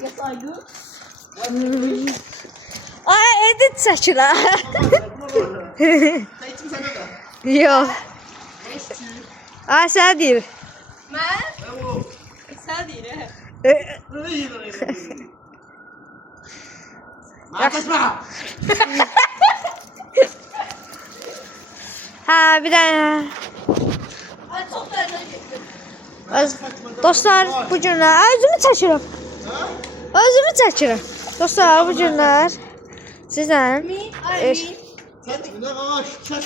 Yes, I do. Ay edit çəkir ha. Sen içim sende de. Yox. Ay sən deyir. Mən? Ben o. Sən deyirəm. Öyle yiyin oraya. Yaklaşma. Ha bir dənə. Ay, çox dərəcə getdim. Dostlar bu günlər özümü çəkirəm. Özümü çəkirəm. Dostlar bu günlər sizlə Me, I mean. Sen ne ağaç çek.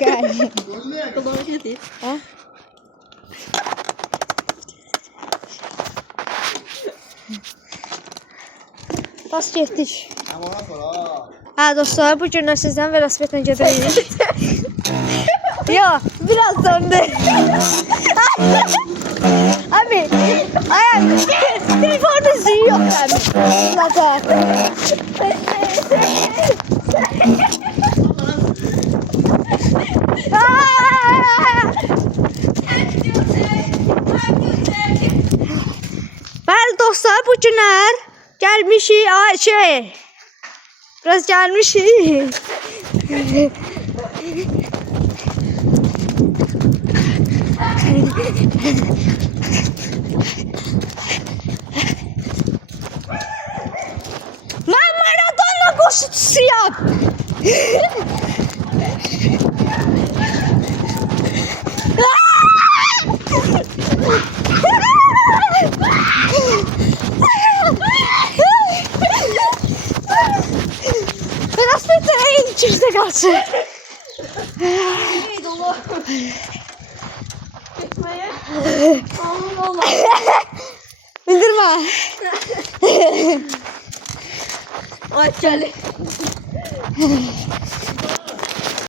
gəl. Golüne Qulağa gedir. Ha? Bas getdik. Ama ona sonra. Ha dostlar bu günlər sizdən velosipedlə gedirik. Yox, biraz döndü. Abi, ayağım, telefonun suyu yok abi. Zaten. Bəli dostlar bu günlər gəlmişik, biraz gəlmişik. Mən Maradona qoşucusuyam. Biraz beter içimizde kalsın. Neydi oğlum? Gitmeye. Allah Allah. Bildirme. Ay, gəl.